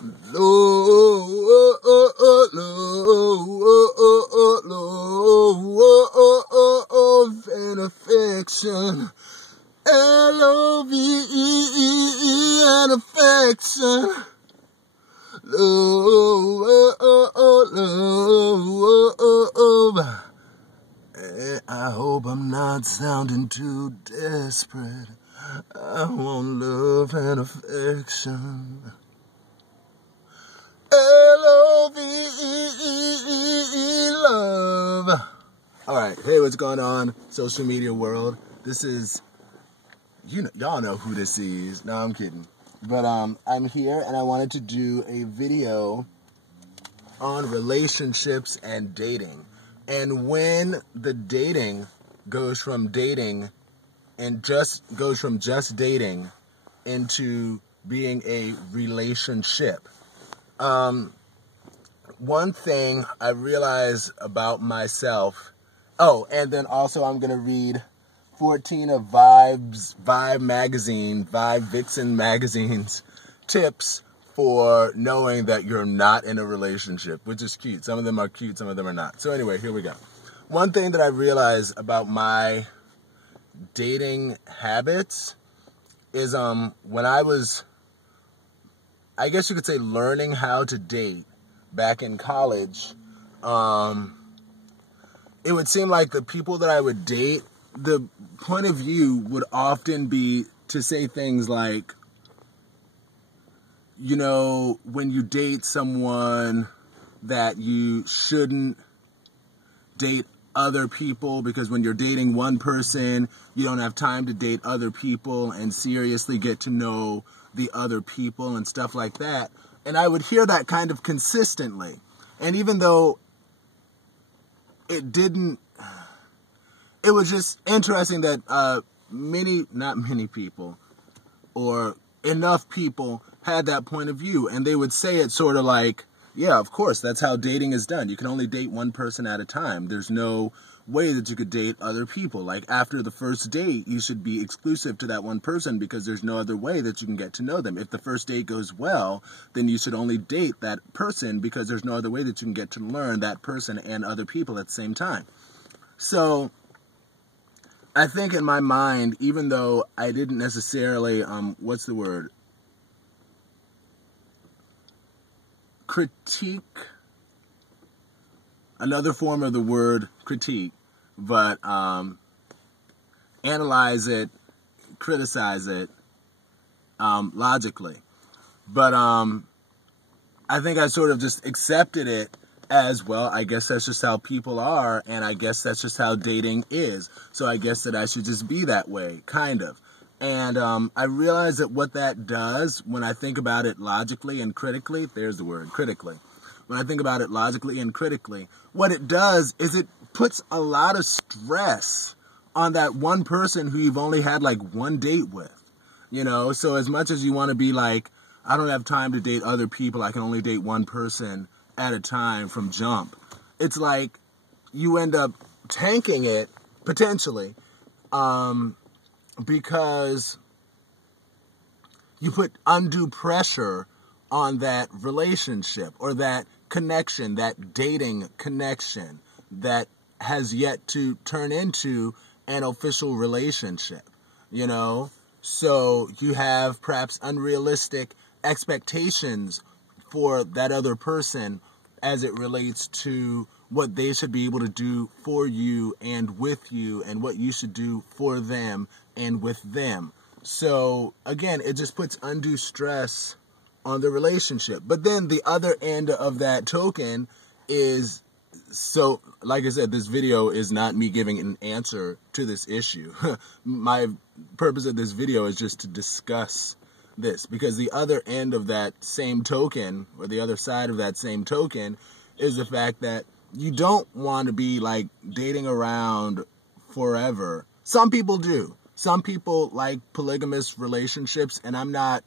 Love and affection. Loveeee and affection. Love. I hope I'm not sounding too desperate. I want love and affection. Loveeee, love. Alright, hey, what's going on, social media world? This is, y'all know who this is. No, I'm kidding. But I'm here and I wanted to do a video on relationships and dating. And when the dating goes from dating and goes from just dating into being a relationship. One thing I realize about myself, and then also I'm going to read 14 of Vixen magazine's tips for knowing that you're not in a relationship, which is cute. Some of them are cute, some of them are not. So anyway, here we go. One thing that I realized about my dating habits is when I was, I guess you could say, learning how to date back in college, it would seem like the people that I would date, the point of view would often be to say things like, when you date someone, that you shouldn't date other people because when you're dating one person, you don't have time to date other people and seriously get to know the other people and stuff like that. And I would hear that kind of consistently. And even though it was just interesting that not many people, or enough people had that point of view. And they would say it sort of like, yeah, of course, that's how dating is done. You can only date one person at a time. There's no way that you could date other people. Like, after the first date, you should be exclusive to that one person because there's no other way that you can get to know them. If the first date goes well, then you should only date that person because there's no other way that you can get to learn that person and other people at the same time. So I think in my mind, even though I didn't necessarily, critique, another form of the word critique, but analyze it, criticize it logically. But I think I sort of just accepted it as, well, I guess that's just how people are, and I guess that's just how dating is. So I guess that I should just be that way, kind of. And I realize that what that does, when I think about it logically and critically, there's the word, critically. When I think about it logically and critically, what it does is it puts a lot of stress on that one person who you've only had like one date with. So as much as you want to be like, I don't have time to date other people, I can only date one person at a time from jump. It's like you end up tanking it, potentially, because you put undue pressure on that relationship or that connection, that dating connection that has yet to turn into an official relationship, So you have perhaps unrealistic expectations for that other person as it relates to what they should be able to do for you and with you, and what you should do for them and with them. So again, it just puts undue stress on the relationship. But then the other end of that token is, so like I said, this video is not me giving an answer to this issue. My purpose of this video is just to discuss this, because the other end of that same token, or the other side of that same token, is the fact that you don't want to be like dating around forever. Some people do. Some people like polygamous relationships, and I'm not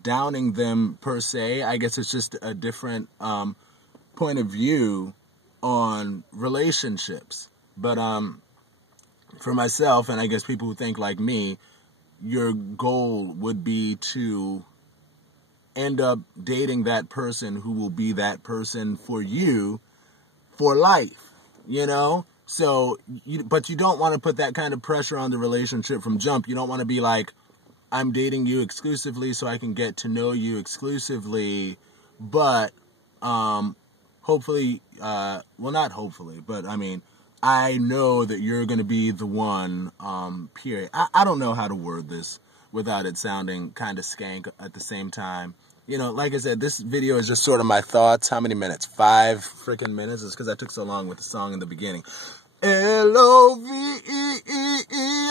downing them per se. I guess it's just a different point of view on relationships. But for myself, and I guess people who think like me, your goal would be to end up dating that person who will be that person for you for life, you know? So, but you don't want to put that kind of pressure on the relationship from jump. You don't want to be like, I'm dating you exclusively so I can get to know you exclusively, but hopefully, well, not hopefully, but I mean, I know that you're going to be the one, period. I don't know how to word this without it sounding kind of skank at the same time. You know, like I said, this video is just sort of my thoughts. How many minutes? 5 freaking minutes? It's because I took so long with the song in the beginning. Loveeee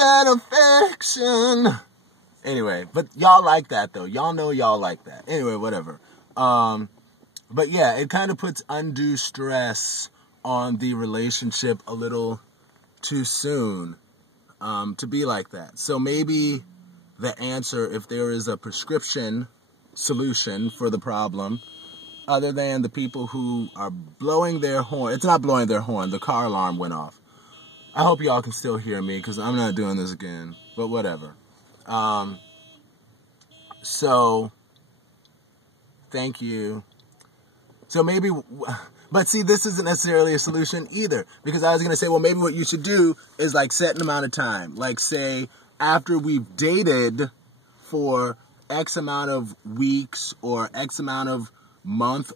and affection. Anyway, but y'all like that, though. Y'all know y'all like that. Anyway, whatever. But yeah, it kind of puts undue stress on the relationship a little too soon to be like that. So maybe the answer, if there is a prescription solution for the problem, other than the people who are blowing their horn. It's not blowing their horn. The car alarm went off. I hope y'all can still hear me because I'm not doing this again. But whatever. So, thank you. So maybe, but see, this isn't necessarily a solution either. Because I was going to say, well, maybe what you should do is like set an amount of time. Like say, after we've dated for X amount of weeks or X amount of months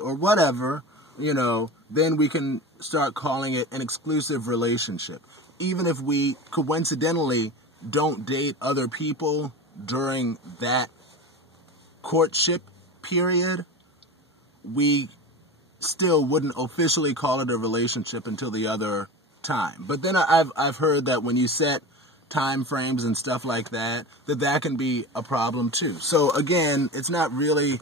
or whatever, you know, then we can start calling it an exclusive relationship. Even if we coincidentally don't date other people during that courtship period, we still wouldn't officially call it a relationship until the other time. But then I've heard that when you set time frames and stuff like that, that can be a problem too. So again, it's not really,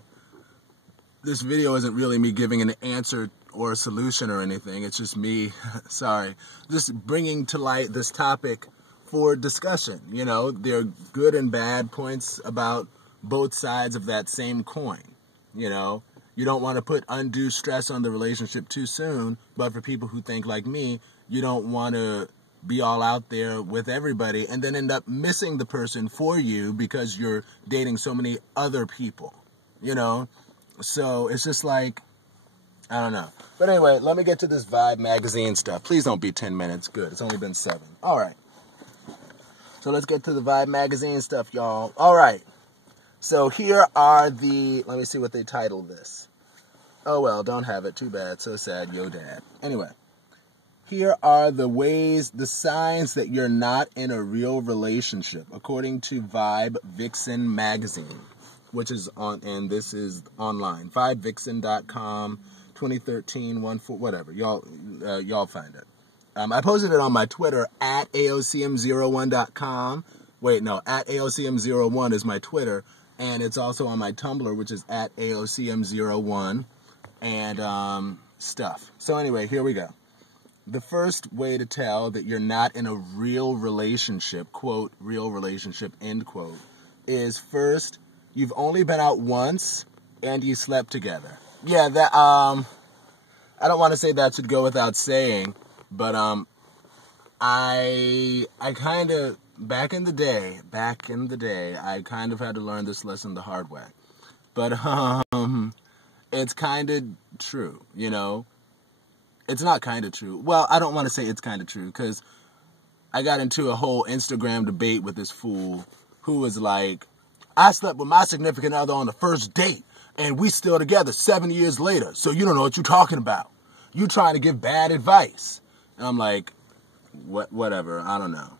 this video isn't really me giving an answer or a solution or anything. It's just me, sorry, just bringing to light this topic for discussion. You know, there are good and bad points about both sides of that same coin. You know, you don't want to put undue stress on the relationship too soon, but for people who think like me, you don't want to be all out there with everybody and then end up missing the person for you because you're dating so many other people, you know? So it's just like, I don't know. But anyway, let me get to this Vibe magazine stuff. Please don't be 10 minutes. Good. It's only been 7. All right. So let's get to the Vibe magazine stuff, y'all. All right. So here are the, let me see what they titled this. Oh, well, don't have it. Too bad. So sad. Yo, dad. Anyway. Here are the ways, the signs that you're not in a real relationship, according to Vibe Vixen magazine, which is on, and this is online, vibevixen.com, 2013, 14, whatever. Y'all find it. I posted it on my Twitter, at AOCM01.com. Wait, no, at AOCM01 is my Twitter, and it's also on my Tumblr, which is at AOCM01, and stuff. So anyway, here we go. The first way to tell that you're not in a real relationship, quote, real relationship, end quote, is first, you've only been out once and you slept together. Yeah, that, I don't want to say that should go without saying, but, I kind of, back in the day, I kind of had to learn this lesson the hard way. But, it's kind of true, you know? It's not kind of true. Well, I don't want to say it's kind of true, because I got into a whole Instagram debate with this fool who was like, I slept with my significant other on the first date, and we still together 7 years later, so you don't know what you're talking about. You trying to give bad advice. And I'm like, whatever, I don't know.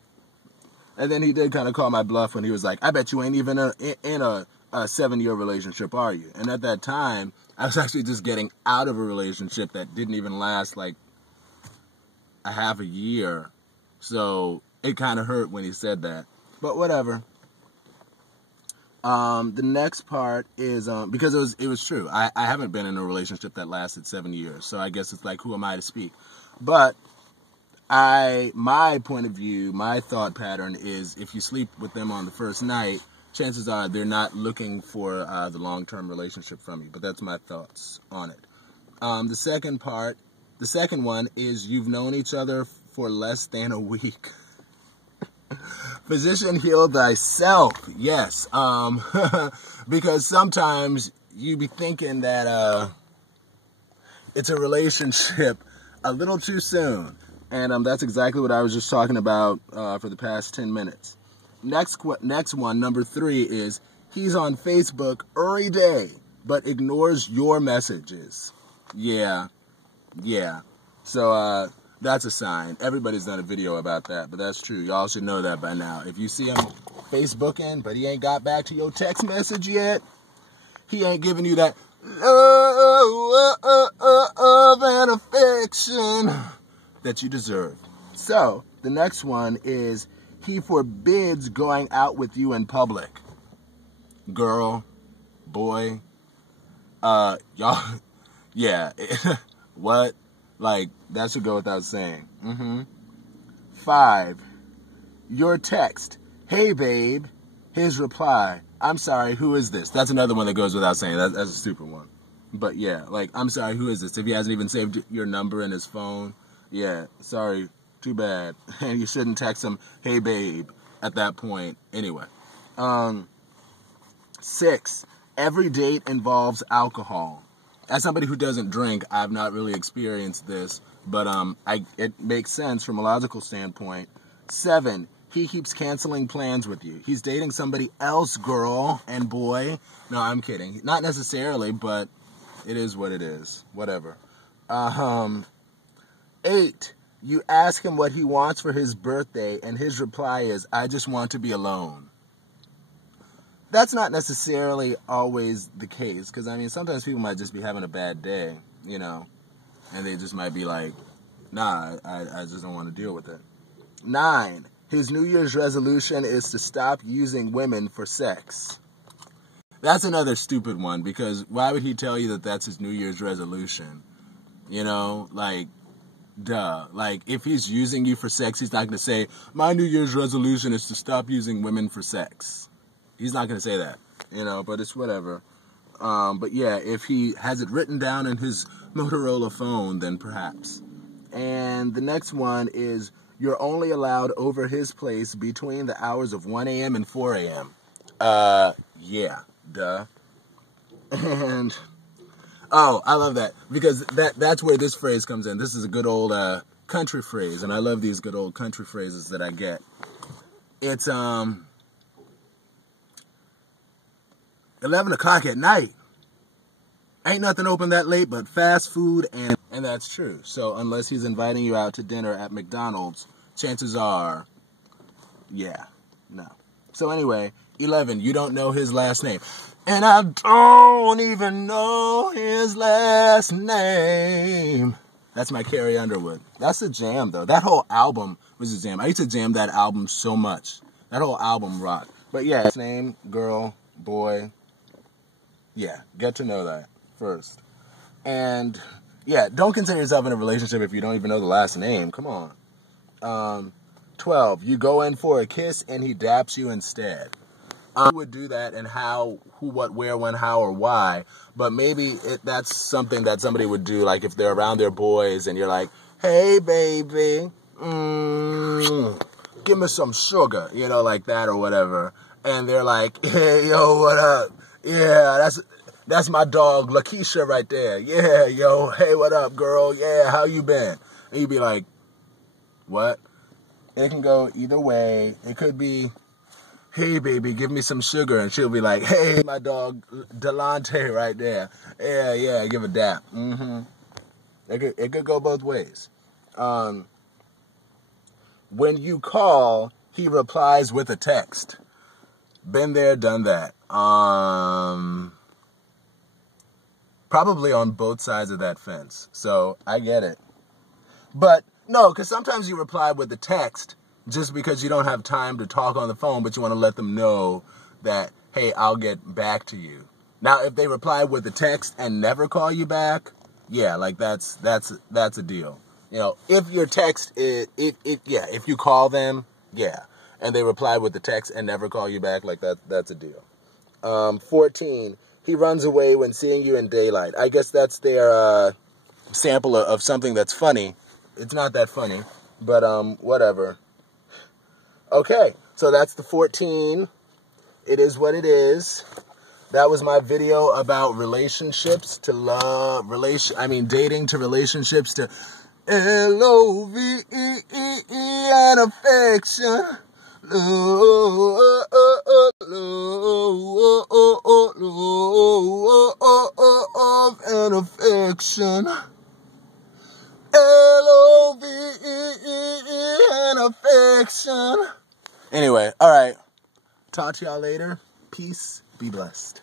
And then he did kind of call my bluff when he was like, I bet you ain't even in a 7-year relationship, are you? And at that time, I was actually just getting out of a relationship that didn't even last like a half a year. So it kind of hurt when he said that. But whatever. The next part is, because it was true. I haven't been in a relationship that lasted 7 years. So I guess it's like, who am I to speak? But my point of view, my thought pattern is if you sleep with them on the first night, chances are they're not looking for the long-term relationship from you. But that's my thoughts on it. The second one is you've known each other for less than a week. Physician, heal thyself. Yes. Because sometimes you be thinking that it's a relationship a little too soon. And that's exactly what I was just talking about for the past 10 minutes. Next one, number 3, is he's on Facebook every day, but ignores your messages. Yeah. So that's a sign. Everybody's done a video about that, but that's true. Y'all should know that by now. If you see him Facebooking, but he ain't got back to your text message yet, he ain't giving you that love and affection that you deserve. So, the next one is he forbids going out with you in public. Girl, boy, y'all, yeah, what? Like, that should go without saying. 5, your text, hey babe, his reply, I'm sorry, who is this? That's another one that goes without saying. That's a stupid one. But yeah, like, I'm sorry, who is this? If he hasn't even saved your number in his phone, yeah, sorry, too bad. And you shouldn't text him, hey babe, at that point. Anyway. 6, every date involves alcohol. As somebody who doesn't drink, I've not really experienced this, but it makes sense from a logical standpoint. 7, he keeps canceling plans with you. He's dating somebody else, girl and boy. No, I'm kidding. Not necessarily, but it is what it is. Whatever. 8, you ask him what he wants for his birthday, and his reply is, I just want to be alone. That's not necessarily always the case, because, I mean, sometimes people might just be having a bad day, you know, and they just might be like, nah, I just don't want to deal with it. 9, his New Year's resolution is to stop using women for sex. That's another stupid one, because why would he tell you that that's his New Year's resolution? You know, like, duh. Like, if he's using you for sex, he's not going to say, my New Year's resolution is to stop using women for sex. He's not going to say that, you know, but it's whatever. But yeah, if he has it written down in his Motorola phone, then perhaps. And the next one is, you're only allowed over his place between the hours of 1 a.m. and 4 a.m. Yeah, duh. And, oh, I love that, because that's where this phrase comes in. This is a good old country phrase, and I love these good old country phrases that I get. It's, 11 o'clock at night. Ain't nothing open that late but fast food, and that's true. So unless he's inviting you out to dinner at McDonald's, chances are, yeah, no. So anyway, 11, you don't know his last name. And I don't even know his last name. That's my Carrie Underwood. That's a jam, though. That whole album was a jam. I used to jam that album so much. That whole album rocked. But yeah, his name, girl, boy, yeah, get to know that first. And, yeah, don't consider yourself in a relationship if you don't even know the last name. Come on. 12, you go in for a kiss and he daps you instead. Who would do that, and how, who, what, where, when, how, or why. But maybe that's something that somebody would do, like if they're around their boys and you're like, hey, baby, give me some sugar, you know, like that or whatever. And they're like, hey, yo, what up? Yeah, that's my dog, Lakeisha, right there. Yeah, yo, hey, what up, girl? Yeah, how you been? And you'd be like, what? It can go either way. It could be, hey, baby, give me some sugar. And she'll be like, hey, my dog, Delante, right there. Yeah, give a dap. It could go both ways. When you call, he replies with a text. Been there, done that. Probably on both sides of that fence. So, I get it. But, no, because sometimes you reply with a text just because you don't have time to talk on the phone, but you want to let them know that, hey, I'll get back to you. Now, if they reply with a text and never call you back, yeah, like that's a deal. You know, if your text is, if you call them, yeah, and they reply with the text and never call you back, like that's a deal. 14, he runs away when seeing you in daylight. I guess that's their sample of something that's funny. It's not that funny, but whatever. Okay, So that's the 14. It is what it is. That was my video about relationships to love, dating to relationships to Loveeee and affection. Love and affection. Loveeee and affection. Anyway, all right. Talk to y'all later. Peace. Be blessed.